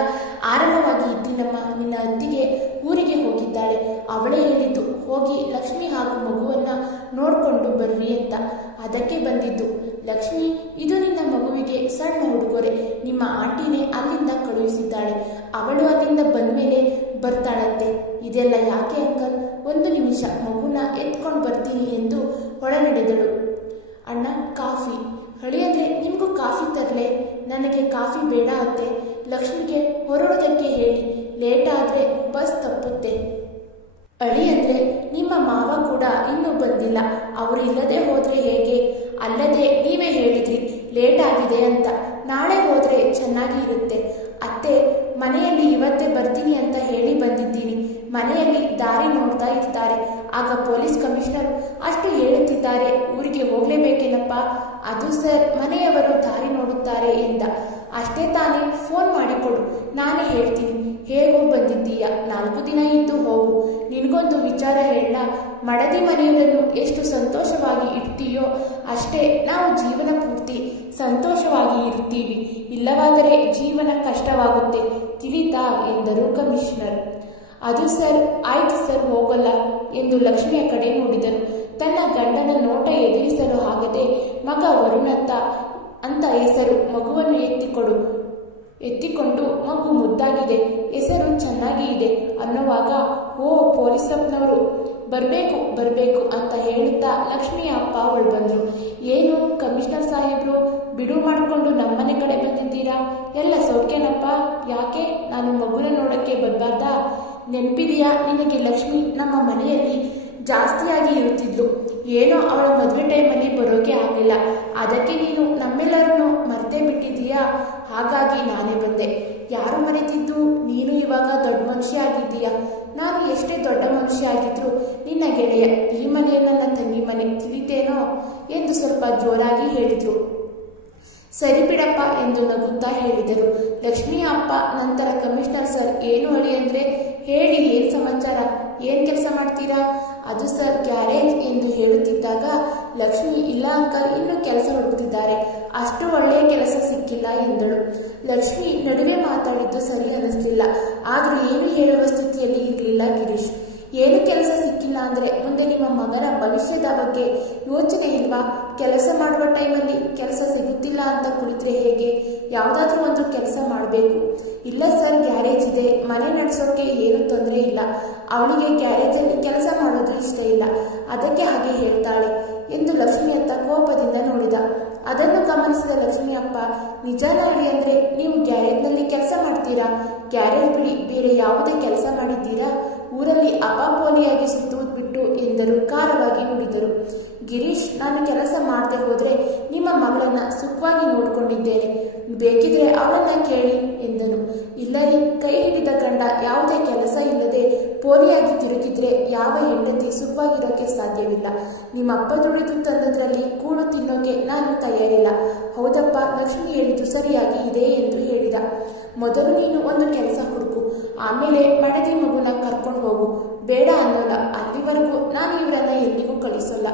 ಆರಾಮವಾಗಿ ಇದ್ದಿನಮ್ಮ ನಿನ್ನ ಅತ್ತಿಗೆ ಊರಿಗೆ ಹೋಗಿದ್ದಾಳೆ. ಅವಳೇ ಹೇಳಿದ್ದು, ಹೋಗಿ ಲಕ್ಷ್ಮಿ ಹಾಗೂ ಮಗುವನ್ನ ನೋಡಿಕೊಂಡು ಬರ್ರಿ ಅಂತ. ಅದಕ್ಕೆ ಬಂದಿದ್ದು, ಲಕ್ಷ್ಮಿ, ಇದು ನಿನ್ನ ಮಗುವಿಗೆ ಸಣ್ಣ ಉಡುಗೊರೆ. ನಿಮ್ಮ ಆಂಟಿನೇ ಅಲ್ಲಿಂದ ಕಳುಹಿಸಿದ್ದಾಳೆ. ಅವಳು ಅಲ್ಲಿಂದ ಬಂದ್ಮೇಲೆ ಬರ್ತಾಳಂತೆ. ಇದೆಲ್ಲ ಯಾಕೆ ಅಂಕಲ್? ಒಂದು ನಿಮಿಷ ಮಗುನ ಎತ್ಕೊಂಡು ಬರ್ತೀನಿ ಎಂದು ಒಳನಡೆದಳು. ಅಣ್ಣ ಕಾಫಿ. ಹಳಿಯಂದ್ರೆ ನಿಮಗೂ ಕಾಫಿ ತರಲೆ. ನನಗೆ ಕಾಫಿ ಬೇಡ ಅತ್ತೆ ಲಕ್ಷ್ಮಿಗೆ ಹೊರಡೋದಕ್ಕೆ ಹೇಳಿ. ಲೇಟ್ ಆದರೆ ಬಸ್ ತಪ್ಪುತ್ತೆ. ಅಳಿ ಅಂದ್ರೆ ನಿಮ್ಮ ಮಾವ ಕೂಡ ಇನ್ನೂ ಬಂದಿಲ್ಲ. ಅವರು ಇಲ್ಲದೆ ಹೋದ್ರೆ ಹೇಗೆ? ಅಲ್ಲದೆ ನೀವೇ ಹೇಳಿದ್ರಿ, ಲೇಟ್ ಆಗಿದೆ ಅಂತ. ನಾಳೆ ಹೋದರೆ ಚೆನ್ನಾಗಿ ಇರುತ್ತೆ. ಅತ್ತೆ, ಮನೆಯಲ್ಲಿ ಇವತ್ತೇ ಬರ್ತೀನಿ ಅಂತ ಹೇಳಿ ಬಂದಿದ್ದೀನಿ ಮನೆಯಲ್ಲಿ ದಾರಿ ನೋಡ್ತಾ ಇರ್ತಾರೆ. ಆಗ ಪೊಲೀಸ್ ಕಮಿಷನರ್ ಅಷ್ಟು ಹೇಳುತ್ತಿದ್ದಾರೆ, ಊರಿಗೆ ಹೋಗಲೇಬೇಕೇನಪ್ಪ? ಅದು ಸರ್, ಮನೆಯವರು ದಾರಿ ನೋಡುತ್ತಾರೆ ಎಂದ. ಅಷ್ಟೇ ತಾನೇ, ಫೋನ್ ಮಾಡಿಕೊಡು ನಾನೇ ಹೇಳ್ತೀನಿ. ಹೇಗೋ ಬಂದಿದ್ದೀಯ. ನಾಲ್ಕು ದಿನ ಇದ್ದು ಹೋಗು. ನಿನಗೊಂದು ವಿಚಾರ ಹೇಳ. ಮಡದಿ ಮನೆಯವರನ್ನು ಎಷ್ಟು ಸಂತೋಷವಾಗಿ ಇಡ್ತೀಯೋ ಅಷ್ಟೇ. ನಾವು ಜೀವನ ಪೂರ್ತಿ ಸಂತೋಷವಾಗಿ ಇರ್ತೀವಿ. ಇಲ್ಲವಾದರೆ ಜೀವನ ಕಷ್ಟವಾಗುತ್ತೆ. ತಿಳಿತಾ, ಎಂದರು ಕಮಿಷನರ್. ಅದು ಸರ್, ಆಯ್ತು ಸರ್, ಹೋಗಲ್ಲ ಎಂದು ಲಕ್ಷ್ಮಿಯ ಕಡೆ ನೋಡಿದನು ತನ್ನ ಗಂಡನ ನೋಟ ಎದುರಿಸಲು ಆಗದೆ, ಮಗ ವರುಣತ್ತ ಅಂತ ಹೆಸರು ಮಗುವನ್ನು ಎತ್ತಿಕೊಡು, ಎತ್ತಿಕೊಂಡು ಮಗು ಮುದ್ದಾಗಿದೆ, ಹೆಸರು ಚೆನ್ನಾಗಿ ಇದೆ ಅನ್ನುವಾಗ, ಓ, ಪೊಲೀಸಪ್ಪನವರು, ಬರಬೇಕು ಬರಬೇಕು ಅಂತ ಹೇಳುತ್ತಾ ಲಕ್ಷ್ಮಿಯ ಅಪ್ಪ ಅವಳು ಬಂದರು. ಏನು ಕಮಿಷನರ್ ಸಾಹೇಬರು ಬಿಡು ಮಾಡಿಕೊಂಡು ನಮ್ಮನೆ ಕಡೆ ಬಂದಿದ್ದೀರಾ? ಎಲ್ಲ ಸೌಖ್ಯನಪ್ಪ? ಯಾಕೆ? ನಾನು ಮಗುನ ನೋಡೋಕ್ಕೆ ಬರಬಾರ್ದಾ? ನೆನಪಿದೆಯಾ? ನಿನಗೆ ಲಕ್ಷ್ಮಿ ನಮ್ಮ ಮನೆಯಲ್ಲಿ ಜಾಸ್ತಿಯಾಗಿ ಇರುತ್ತಿದ್ಲು. ಏನೋ ಅವಳ ಮದುವೆ ಟೈಮಲ್ಲಿ ಬರೋಕೆ ಆಗಲಿಲ್ಲ. ಅದಕ್ಕೆ ನೀನು ನಮ್ಮೆಲ್ಲರನ್ನು ಮರ್ತೇ ಬಿಟ್ಟಿದ್ದೀಯಾ? ಹಾಗಾಗಿ ನಾನೇ ಬಂದೆ. ಯಾರು ಮರೆತಿದ್ದು? ನೀನು ಇವಾಗ ದೊಡ್ಡ ಮನುಷ್ಯ ಆಗಿದ್ದೀಯಾ? ನಾನು ಎಷ್ಟೇ ದೊಡ್ಡ ಮನುಷ್ಯ ಆಗಿದ್ರು ನಿನ್ನ ಗೆಳೆಯ ಈ ಮನೆ ನನ್ನ ತಂಗಿ ಮನೆ, ತಿಳಿತೇನೋ ಎಂದು ಸ್ವಲ್ಪ ಜೋರಾಗಿ ಹೇಳಿದ್ರು. ಸರಿ ಬಿಡಪ್ಪ ಎಂದು ನಗುತ್ತಾ ಹೇಳಿದರು. ಲಕ್ಷ್ಮೀ ಅಪ್ಪ, ನಂತರ ಕಮಿಷನರ್ ಸರ್, ಏನು ಹೇಳಿ ಅಂದರೆ ಹೇಳಿ, ಏನು ಸಮಾಚಾರ? ಏನು ಕೆಲಸ ಮಾಡ್ತೀರಾ? ಅದು ಸರ್, ಗ್ಯಾರೇಜ್ ಎಂದು ಹೇಳುತ್ತಿದ್ದಾಗ ಲಕ್ಷ್ಮಿ, ಇಲ್ಲ ಅಂಕಲ್, ಇನ್ನೂ ಕೆಲಸ ಹುಡುಕ್ತಿದ್ದಾರೆ. ಅಷ್ಟು ಒಳ್ಳೆಯ ಕೆಲಸ ಸಿಕ್ಕಿಲ್ಲ ಎಂದಳು. ಲಕ್ಷ್ಮಿ ನಡುವೆ ಮಾತಾಡಿದ್ದು ಸರಿ ಅನ್ನಿಸ್ಲಿಲ್ಲ. ಆದರೂ ಏನು ಹೇಳುವ ಸ್ಥಿತಿಯಲ್ಲಿ ಇರಲಿಲ್ಲ ಗಿರೀಶ್. ಏನು ಕೆಲಸ ಸಿಕ್ಕಿಲ್ಲ ಅಂದರೆ ಮುಂದೆ ನಿಮ್ಮ ಮಗನ ಭವಿಷ್ಯದ ಬಗ್ಗೆ ಯೋಚನೆ ಇಲ್ವಾ? ಕೆಲಸ ಮಾಡುವ ಟೈಮಲ್ಲಿ ಕೆಲಸ ಸಿಗುತ್ತಿಲ್ಲ ಅಂತ ಕುಳಿತರೆ ಹೇಗೆ? ಯಾವುದಾದ್ರೂ ಒಂದು ಕೆಲಸ ಮಾಡಬೇಕು. ಇಲ್ಲ ಸರ್, ಗ್ಯಾರೇಜ್ ಇದೆ. ಮನೆ ನಡೆಸೋಕೆ ಏನು ತೊಂದರೆ ಇಲ್ಲ. ಅವಳಿಗೆ ಗ್ಯಾರೇಜಲ್ಲಿ ಕೆಲಸ ಮಾಡೋದು ಇಷ್ಟ ಇಲ್ಲ. ಅದಕ್ಕೆ ಹಾಗೆ ಹೇಳ್ತಾಳೆ ಎಂದು ಲಕ್ಷ್ಮಿ ಅಂತ ಕೋಪದಿಂದ ನೋಡಿದ. ಅದನ್ನು ಗಮನಿಸಿದ ಲಕ್ಷ್ಮಿಯಪ್ಪ ನಿಜ ನೋಡಿ ಅಂದರೆ ನೀವು ಗ್ಯಾರೇಜ್ನಲ್ಲಿ ಕೆಲಸ ಮಾಡ್ತೀರಾ? ಗ್ಯಾರೇಜ್ ಬಿಡಿ, ಬೇರೆ ಯಾವುದೇ ಕೆಲಸ ಮಾಡಿದ್ದೀರಾ? ಊರಲ್ಲಿ ಅಪಾಪೋಲಿಯಾಗಿ ಸುತ್ತುಬಿಟ್ಟು ಎಂದರು ಖಾರವಾಗಿ ನುಡಿದರು. ಗಿರೀಶ್, ನಾನು ಕೆಲಸ ಮಾಡದೆ ಹೋದರೆ ನಿಮ್ಮ ಮಗಳನ್ನ ಸುಖವಾಗಿ ನೋಡಿಕೊಂಡಿದ್ದೇನೆ. ಬೇಕಿದ್ರೆ ಅವಳನ್ನ ಕೇಳಿ ಎಂದನು. ಇಲ್ಲದೆ ಕೈ ಹಿಡಿದ ಗಂಡ ಯಾವುದೇ ಕೆಲಸ ಇಲ್ಲದೆ ಪೋಲಿಯಾಗಿ ತಿರುಗಿದ್ರೆ ಯಾವ ಹೆಂಡತಿ ಸುಖವಾಗಿರೋಕ್ಕೆ ಸಾಧ್ಯವಿಲ್ಲ. ನಿಮ್ಮ ಅಪ್ಪ ದುಡಿದು ತಂದದ್ರಲ್ಲಿ ಕೂಡು ತಿನ್ನೋಕೆ ನಾನು ತಯಾರಿಲ್ಲ. ಹೌದಪ್ಪ, ಲಕ್ಷ್ಮಿ ಹೇಳಿದ್ದು ಸರಿಯಾಗಿ ಇದೆ ಎಂದು ಹೇಳಿದ. ಮೊದಲು ನೀನು ಒಂದು ಕೆಲಸ ಹುಡುಕು. ಆಮೇಲೆ ಮಡದಿ ಮಗುನ ಕರ್ಕೊಂಡು ಹೋಗು. ಬೇಡ ಅನ್ನೋಲ್ಲ, ಅಲ್ಲಿವರೆಗೂ ನಾನು ಇವರನ್ನ ಎಲ್ಲಿಗೂ ಕಳಿಸೋಲ್ಲ.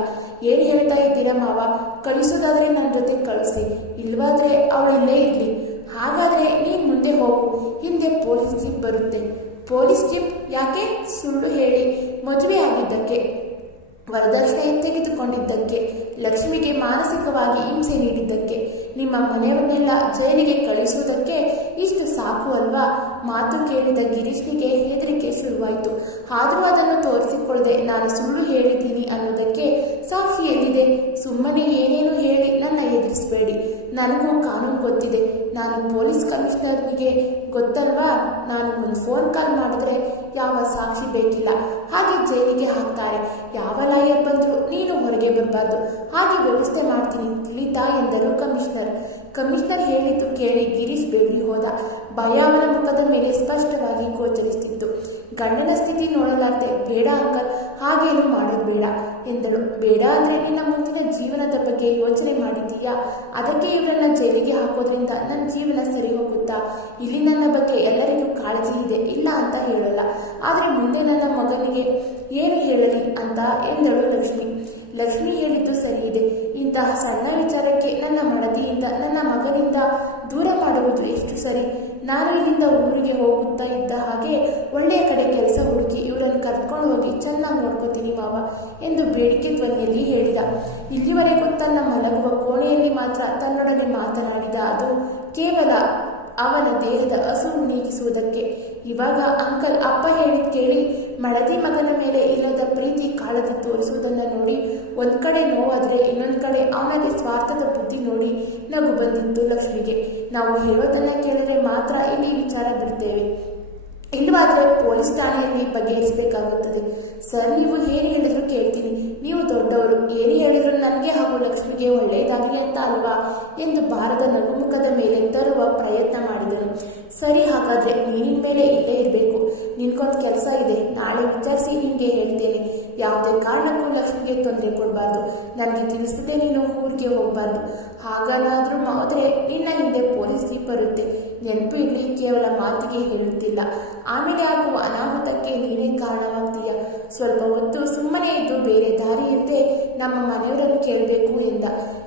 ಏನು ಹೇಳ್ತಾ ಇದ್ದೀರಾ ಮಾವ? ಕಳಿಸೋದಾದ್ರೆ ನನ್ನ ಜೊತೆ ಕಳಿಸಿ, ಇಲ್ವಾದ್ರೆ ಅವಳು ಇಲ್ಲೇ ಇರಲಿ. ಹಾಗಾದ್ರೆ ನೀನು ಮುಂದೆ ಹೋಗು, ಹಿಂದೆ ಪೊಲೀಸ್ ಜೀಪ್ ಬರುತ್ತೆ. ಪೊಲೀಸ್ ಜೀಪ್ ಯಾಕೆ? ಸುಳ್ಳು ಹೇಳಿ, ಮದುವೆ ಆಗಿದ್ದಕ್ಕೆ. ವರದಕ್ಷಿಣೆ ತೆಗೆದುಕೊಂಡಿದ್ದಕ್ಕೆ, ಲಕ್ಷ್ಮಿಗೆ ಮಾನಸಿಕವಾಗಿ ಹಿಂಸೆ ನೀಡಿದ್ದಕ್ಕೆ. ನಿಮ್ಮ ಮನೆಯವನ್ನೆಲ್ಲ ಜೈಲಿಗೆ ಕಳಿಸುವುದಕ್ಕೆ ಇಷ್ಟು ಸಾಕು ಅಲ್ವಾ? ಮಾತು ಕೇಳಿದ ಗಿರೀಶ್ನಿಗೆ ಹೆದರಿಕೆ ಶುರುವಾಯಿತು. ಆದರೂ ಅದನ್ನು ತೋರಿಸಿಕೊಳ್ಳದೆ ನಾನು ಸುಳ್ಳು ಹೇಳಿದ್ದೀನಿ ಅನ್ನೋದಕ್ಕೆ ಸಾಕ್ಷಿ ಎಲ್ಲಿದೆ? ಸುಮ್ಮನೆ ಏನೇನು ಹೇಳಿ ನನ್ನ ಎದುರಿಸಬೇಡಿ ನನಗೂ ಕಾನೂನು ಗೊತ್ತಿದೆ. ನಾನು ಪೊಲೀಸ್ ಕಮಿಷನರ್ನಿಗೆ ಗೊತ್ತಲ್ವಾ? ನಾನು ಒಂದು ಫೋನ್ ಕಾಲ್ ಮಾಡಿದ್ರೆ ಯಾವ ಸಾಕ್ಷಿ ಬೇಕಿಲ್ಲ. ಹಾಗೆ ಜೈಲಿಗೆ ಹಾಕ್ತಾರೆ. ಹೊರಗೆ ಬರಬಾರ್ದು ಹಾಗೆ ವ್ಯವಸ್ಥೆ ಮಾಡ್ತೀನಿ, ತಿಳಿತಾ ಎಂದರು ಕಮಿಷನರ್. ಕಮಿಷನರ್ ಹೇಳಿದ್ದು ಕೇಳಿ ಗಿರೀಶ್ ಬೆವರಿ ಹೋದ. ಭಯ ಅವನ ಮುಖದ ಮೇಲೆ ಸ್ಪಷ್ಟವಾಗಿ ಗೋಚರಿಸುತ್ತಿತ್ತು ಗಂಡನ ಸ್ಥಿತಿ ನೋಡಲಾರ್ದೆ, ಬೇಡ ಅಂಕಲ್, ಹಾಗೇನು ಮಾಡೋದು ಬೇಡ ಎಂದಳು. ಬೇಡ ಅಂದ್ರೆ ನಿನ್ನ ಮುಂದಿನ ಜೀವನದ ಬಗ್ಗೆ ಯೋಚನೆ ಮಾಡಿದ್ದೀಯಾ? ಅದಕ್ಕೆ ಇವರನ್ನ ಜೈಲಿಗೆ ಹಾಕೋದ್ರಿಂದ ನನ್ನ ಜೀವನ ಸರಿ ಹೋಗುತ್ತಾ? ಇಲ್ಲಿ ನನ್ನ ಬಗ್ಗೆ ಎಲ್ಲರಿಗೂ ಕಾಳಜಿ ಇದೆ, ಇಲ್ಲ ಅಂತ ಹೇಳಲ್ಲ. ಆದರೆ ಮುಂದೆ ನನ್ನ ಮಗನಿಗೆ ಏನು ಹೇಳಲಿ ಅಂತ ಎಂದಳು ಲಕ್ಷ್ಮಿ. ಲಕ್ಷ್ಮಿ ಹೇಳಿದ್ದು ಸರಿ ಇದೆ. ಇಂತಹ ಸಣ್ಣ ವಿಚಾರಕ್ಕೆ ನನ್ನ ಮಡದಿಯಿಂದ, ನನ್ನ ಮಗನಿಂದ ದೂರ ಮಾಡುವುದು ಎಷ್ಟು ಸರಿ? ನಾನು ಇಲ್ಲಿಂದ ಊರಿಗೆ ಹೋಗುತ್ತಾ ಇದ್ದ ಹಾಗೆ ಒಳ್ಳೆಯ ಕಡೆ ಕೆಲಸ ಹುಡುಕಿ ಇವರನ್ನು ಕರ್ಕೊಂಡು ಹೋಗಿ ಚೆನ್ನಾಗಿ ನೋಡ್ಕೋತೀನಿ ಮಾವ ಎಂದು ಬೇಡಿಕೆ ಧ್ವನಿಯಲ್ಲಿ ಹೇಳಿದ. ಇಲ್ಲಿವರೆಗೂ ತನ್ನ ಮಲಗುವ ಕೋಣೆಯಲ್ಲಿ ಮಾತ್ರ ತನ್ನೊಡನೆ ಮಾತನಾಡಿದ ಅದು ಕೇವಲ ಅವನ ದೇಹದ ಹಸುವು ನೀಗಿಸುವುದಕ್ಕೆ ಇವಾಗ ಅಂಕಲ್ ಅಪ್ಪ ಹೇಳಿದ ಕೇಳಿ ಮಡದಿ ಮಗನ ಮೇಲೆ ಇಲ್ಲದ ಪ್ರೀತಿ ಕಾಳಜಿ ತೋರಿಸುವುದನ್ನು ನೋಡಿ, ಒಂದ್ ಕಡೆ ನೋವಾದ್ರೆ ಇನ್ನೊಂದ್ ಕಡೆ ಅವನಲ್ಲಿ ಸ್ವಾರ್ಥದ ಬುದ್ಧಿ ನೋಡಿ ನಗು ಬಂದಿತ್ತು ಲಕ್ಷ್ಮಿಗೆ. ನಾವು ಹೇಳೋದನ್ನ ಕೇಳಿದ್ರೆ ಮಾತ್ರ ಇಲ್ಲಿ ವಿಚಾರ ಬಿಡ್ತೇವೆ. ಇಲ್ಲವಾದ್ರೆ ಪೊಲೀಸ್ ಠಾಣೆಯಲ್ಲಿ ಬಗೆಹರಿಸಬೇಕಾಗುತ್ತದೆ. ಸರ್, ನೀವು ಏನು ಹೇಳಿದ್ರು ಕೇಳ್ತೀನಿ ನೀವು ದೊಡ್ಡವರು ಏನು ಹೇಳಿದ್ರು ನನಗೆ ಹಾಗೂ ಲಕ್ಷ್ಮಿಗೆ ಒಳ್ಳೆಯದಾಗಲಿ ಅಂತ ಅಲ್ವಾ ಎಂದು ಬಾರದ ನಗುಮುಖದ ಮೇಲೆ ತರುವ ಪ್ರಯತ್ನ ಮಾಡಿದರು. ಸರಿ ಹಾಗಾದ್ರೆ ನೀನಿನ ಮೇಲೆ ಇಲ್ಲೇ ಇರಬೇಕು. ನಿನ್ಗೊಂದು ಕೆಲಸ ಇದೆ. ನಾಳೆ ವಿಚಾರಿಸಿ ನಿಮಗೆ ಹೇಳ್ತೇನೆ. ಯಾವುದೇ ಕಾರಣಕ್ಕೂ ಲಕ್ಷ್ಮಿಗೆ ತೊಂದರೆ ಕೊಡಬಾರ್ದು. ನನಗೆ ತಿಳಿಸದೆ ನೀನು ಊರಿಗೆ ಹೋಗಬಾರ್ದು. ಹಾಗನಾದರೂ ಆದರೆ ನಿನ್ನ ಹಿಂದೆ ಪೊಲೀಸ್ ಬರುತ್ತೆ. ನೆನಪು ಇಲ್ಲಿ ಕೇವಲ ಮಾತಿಗೆ ಹೇಳುತ್ತಿಲ್ಲ. ಆಮೇಲೆ ಆಗುವ ಅನಾಹುತಕ್ಕೆ ನೀನೇ ಕಾರಣವಾಗ್ತೀಯ. ಸ್ವಲ್ಪ ಹೊತ್ತು ಸುಮ್ಮನೆ ಇದ್ದು ಬೇರೆ ದಾರಿಯಂತೆ ನಮ್ಮ ಮನೆಯವರನ್ನು ಕೇಳಬೇಕು ಎಂದ.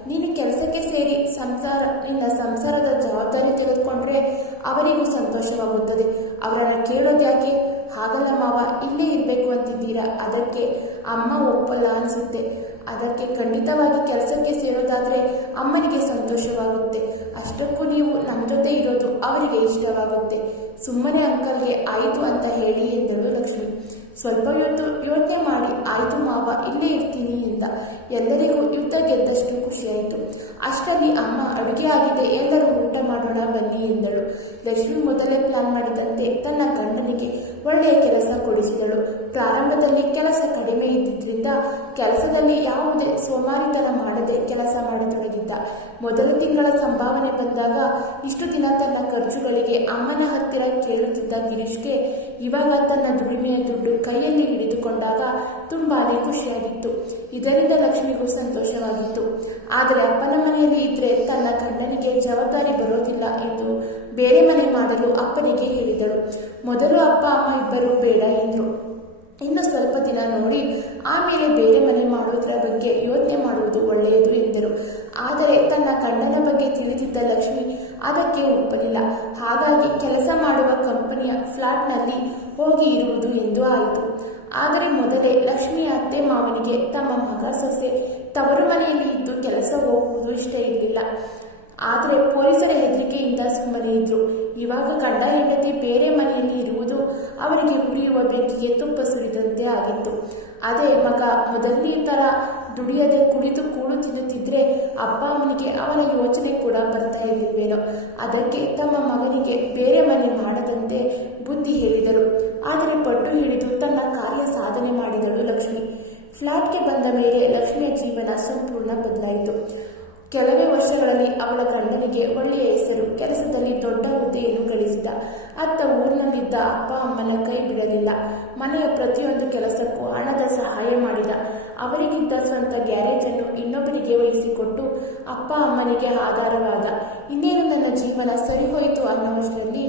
ನೀನು ಕೆಲಸಕ್ಕೆ ಸೇರಿ ಸಂಸಾರ, ನಿನ್ನ ಸಂಸಾರದ ಜವಾಬ್ದಾರಿ ತೆಗೆದುಕೊಂಡ್ರೆ ಅವರಿಗೂ ಸಂತೋಷವಾಗುತ್ತದೆ. ಅವರನ್ನು ಕೇಳೋದ್ಯಾಕೆ? ಹಾಗಲ್ಲ ಮಾವ, ಇಲ್ಲೇ ಇರಬೇಕು ಅಂತಿದ್ದೀರಾ? ಅದಕ್ಕೆ ಅಮ್ಮ ಒಪ್ಪಲ್ಲ ಅನಿಸುತ್ತೆ. ಅದಕ್ಕೆ ಖಂಡಿತವಾಗಿ ಕೆಲಸಕ್ಕೆ ಸೇರೋದಾದರೆ ಅಮ್ಮನಿಗೆ ಸಂತೋಷವಾಗುತ್ತೆ. ಅಷ್ಟಕ್ಕೂ ನೀವು ನಮ್ಮ ಜೊತೆ ಇರೋದು ಅವರಿಗೆ ಇಷ್ಟವಾಗುತ್ತೆ. ಸುಮ್ಮನೆ ಅಂಕಲ್ಗೆ ಆಯಿತು ಅಂತ ಹೇಳಿ ಎಂದಳು ಲಕ್ಷ್ಮಿ. ಸ್ವಲ್ಪ ಹೊತ್ತು ಯೋಚನೆ ಮಾಡಿ, ಆಯಿತು ಮಾವ, ಇಲ್ಲೇ ಇರ್ತೀನಿ ಎಂದ. ಎಲ್ಲರಿಗೂ ಯುದ್ಧ ಗೆದ್ದಷ್ಟು ಖುಷಿಯಾಯಿತು. ಅಷ್ಟರಲ್ಲಿ ಅಮ್ಮ, ಅಡುಗೆ ಆಗಿದೆ, ಎಲ್ಲರೂ ಊಟ ಮಾಡೋಣ, ಬನ್ನಿ ಎಂದಳು. ಲಕ್ಷ್ಮಿ ಮೊದಲೇ ಪ್ಲಾನ್ ಮಾಡಿದಂತೆ ತನ್ನ ಗಂಡನಿಗೆ ಒಳ್ಳೆಯ ಕೆಲಸ ಕೊಡಿಸಿದಳು. ಪ್ರಾರಂಭದಲ್ಲಿ ಕೆಲಸ ಕಡಿಮೆ ಇದ್ದಿದ್ದರಿಂದ ಕೆಲಸದಲ್ಲಿ ಯಾವುದೇ ಸೋಮಾರಿತನ ಮಾಡದೆ ಕೆಲಸ ಮಾಡತೊಡಗಿದ್ದ ಮೊದಲ ತಿಂಗಳ ಸಂಭಾವನೆ ಬಂದಾಗ ಇಷ್ಟು ದಿನ ತನ್ನ ಖರ್ಚುಗಳಿಗೆ ಅಮ್ಮನ ಹತ್ತಿರ ಕೇಳುತ್ತಿದ್ದ ಗಿರೀಶ್ಗೆ ಇವಾಗ ತನ್ನ ದುಡಿಮೆಯ ದುಡ್ಡು ಕೈಯಲ್ಲಿ ಹಿಡಿದುಕೊಂಡಾಗ ತುಂಬಾನೇ ಖುಷಿಯಾಗಿತ್ತು. ಇದರಿಂದ ಲಕ್ಷ್ಮಿಗೂ ಸಂತೋಷವಾಗಿತ್ತು. ಆದರೆ ಅಪ್ಪನ ಮನೆಯಲ್ಲಿ ಇದ್ರೆ ತನ್ನ ಗಂಡನಿಗೆ ಜವಾಬ್ದಾರಿ ಬರೋದಿಲ್ಲ ಎಂದು ಬೇರೆ ಮನೆ ಮಾಡಲು ಅಪ್ಪನಿಗೆ ಹೇಳಿದಳು. ಮೊದಲು ಅಪ್ಪ, ಅಮ್ಮ ಇಬ್ಬರೂ ಬೇಡ ಎಂದರು. ಇನ್ನು ಸ್ವಲ್ಪ ದಿನ ನೋಡಿ, ಆಮೇಲೆ ಬೇರೆ ಮನೆ ಮಾಡುವುದರ ಬಗ್ಗೆ ಯೋಚನೆ ಮಾಡುವುದು ಒಳ್ಳೆಯದು ಎಂದರು. ಆದರೆ ತನ್ನ ಗಂಡನ ಬಗ್ಗೆ ತಿಳಿದಿದ್ದ ಲಕ್ಷ್ಮಿ ಅದಕ್ಕೆ ಒಪ್ಪಲಿಲ್ಲ. ಹಾಗಾಗಿ ಕೆಲಸ ಮಾಡುವ ಕಂಪನಿಯ ಫ್ಲಾಟ್ನಲ್ಲಿ ಹೋಗಿ ಇರುವುದು ಎಂದು ಆಯಿತು. ಆದರೆ ಮೊದಲೇ ಲಕ್ಷ್ಮಿಯ ಅತ್ತೆ ಮಾವನಿಗೆ ತಮ್ಮ ಮಗ ಸೊಸೆ ತವರು ಮನೆಯಲ್ಲಿ ಇದ್ದು ಕೆಲಸ ಹೋಗುವುದು ಇಷ್ಟ ಇರಲಿಲ್ಲ. ಆದರೆ ಪೊಲೀಸರ ಹೆದರಿಕೆಯಿಂದ ಸುಮ್ಮನೆ ಇದ್ರು ಇವಾಗ ಗಂಡ ಹೆಂಡತಿ ಬೇರೆ ಮನೆಯಲ್ಲಿ ಇರುವುದು ಅವರಿಗೆ ಉರಿಯುವ ಬೆಂಕಿಗೆ ತುಪ್ಪ ಸುರಿದಂತೆ ಆಗಿತ್ತು. ಅದೇ ಮಗ ಮೊದಲನೇ ಥರ ದುಡಿಯದೆ ಕುಡಿದು ಕೂಡು ತಿನ್ನುತ್ತಿದ್ರೆ ಅಪ್ಪ ಅಮ್ಮನಿಗೆ ಅವನ ಯೋಚನೆ ಕೂಡ ಬರ್ತಾ ಇರಲಿಲ್ವೇನೋ. ಅದಕ್ಕೆ ತಮ್ಮ ಮಗನಿಗೆ ಬೇರೆ ಮನೆ ಮಾಡದಂತೆ ಬುದ್ಧಿ ಹೇಳಿದರು. ಆದರೆ ಪಟ್ಟು ಹಿಡಿದು ತನ್ನ ಕಾರ್ಯ ಸಾಧನೆ ಮಾಡಿದಳು ಲಕ್ಷ್ಮಿ. ಫ್ಲಾಟ್ಗೆ ಬಂದ ಮೇಲೆ ಲಕ್ಷ್ಮಿಯ ಜೀವನ ಸಂಪೂರ್ಣ ಬದಲಾಯಿತು. ಕೆಲವೇ ವರ್ಷಗಳಲ್ಲಿ ಅವಳ ಗಂಡನಿಗೆ ಒಳ್ಳೆಯ ಹೆಸರು, ಕೆಲಸದಲ್ಲಿ ದೊಡ್ಡ ಹುದ್ದೆಯನ್ನು ಗಳಿಸಿದ. ಅತ್ತ ಊರಿನಲ್ಲಿದ್ದ ಅಪ್ಪ ಅಮ್ಮನ ಕೈ ಬಿಡಲಿಲ್ಲ. ಮನೆಯ ಪ್ರತಿಯೊಂದು ಕೆಲಸಕ್ಕೂ ಹಣದ ಸಹಾಯ ಮಾಡಿದ. ಅವರಿಗಿದ್ದ ಸ್ವಂತ ಗ್ಯಾರೇಜನ್ನು ಇನ್ನೊಬ್ಬರಿಗೆ ವಹಿಸಿಕೊಟ್ಟು ಅಪ್ಪ ಅಮ್ಮನಿಗೆ ಆಧಾರವಾದ. ಇನ್ನೇನು ನನ್ನ ಜೀವನ ಸರಿ ಹೋಯಿತು ಅನ್ನುವಷ್ಟರಲ್ಲಿ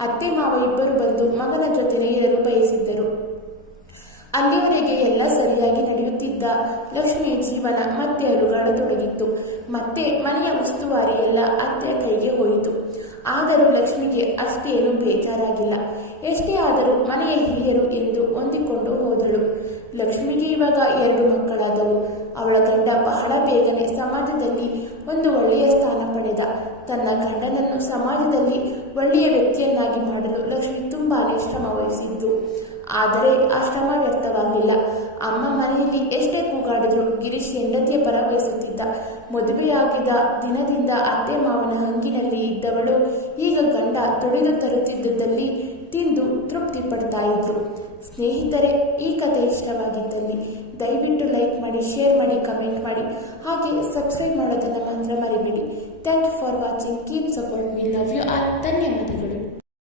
ಅತ್ತೆ ಮಾವ ಇಬ್ಬರು ಬಂದು ಮಗನ ಜೊತೆನೇ ಇರಲು ಬಯಸಿದ್ದರು. ಅಲ್ಲಿವರೆಗೆ ಎಲ್ಲ ಸರಿಯಾಗಿ ನಡೆಯುತ್ತಿದ್ದ ಲಕ್ಷ್ಮಿಯ ಜೀವನ ಮತ್ತೆ ಅಲುಗಾಡತೊಡಗಿತ್ತು ಮತ್ತೆ ಮನೆಯ ಉಸ್ತುವಾರಿ ಎಲ್ಲ ಅತ್ತೆಯ ಕೈಗೆ ಹೋಯಿತು. ಆದರೂ ಲಕ್ಷ್ಮಿಗೆ ಅಷ್ಟೇನು ಬೇಜಾರಾಗಿಲ್ಲ. ಎಷ್ಟೇ ಆದರೂ ಮನೆಯ ಹಿರಿಯರು ಎಂದು ಹೊಂದಿಕೊಂಡು ಹೋದಳು. ಲಕ್ಷ್ಮಿಗೆ ಇವಾಗ ಎರಡು ಮಕ್ಕಳಾದವು. ಅವಳ ಗಂಡ ಬಹಳ ಬೇಗನೆ ಸಮಾಜದಲ್ಲಿ ಒಂದು ಒಳ್ಳೆಯ ಸ್ಥಾನ ಪಡೆದ. ತನ್ನ ಗಂಡನನ್ನು ಸಮಾಜದಲ್ಲಿ ಒಳ್ಳೆಯ ವ್ಯಕ್ತಿಯನ್ನಾಗಿ ಮಾಡಲು ಲಕ್ಷ್ಮಿ ತುಂಬಾ ಶ್ರಮ ವಹಿಸಿದ್ದು. ಆದರೆ ಆ ಶ್ರಮ ವ್ಯರ್ಥವಾಗಿಲ್ಲ. ಅಮ್ಮ ಮನೆಯಲ್ಲಿ ಎಷ್ಟೇ ಕೂಗಾಡಿದ್ರು ಗಿರೀಶ್ ಹೆಂಡತಿಯ ಪರ ವಹಿಸುತ್ತಿದ್ದ ಮದುವೆಯಾಗಿದ್ದ ದಿನದಿಂದ ಅತ್ತೆ ಮಾವನ ಹಂಗಿನಲ್ಲಿ ಇದ್ದವಳು ಈಗ ಗಂಡ ತೊಳೆದು ತರುತ್ತಿದ್ದುದಲ್ಲಿ ತಿಂದು ತೃಪ್ತಿ ಪಡ್ತಾ ಇದ್ರು. ಸ್ನೇಹಿತರೆ, ಈ ಕಥೆ ಇಷ್ಟವಾಗಿದ್ದಲ್ಲಿ ದಯವಿಟ್ಟು ಲೈಕ್ ಮಾಡಿ, ಶೇರ್ ಮಾಡಿ, ಕಮೆಂಟ್ ಮಾಡಿ. ಹಾಗೆ ಸಬ್ಸ್ಕ್ರೈಬ್ ಮಾಡೋದನ್ನು ಮಾತ್ರ ಮರಿಬೇಡಿ. Thank you for watching. Keep support. We love you. ಧನ್ಯವಾದಗಳು.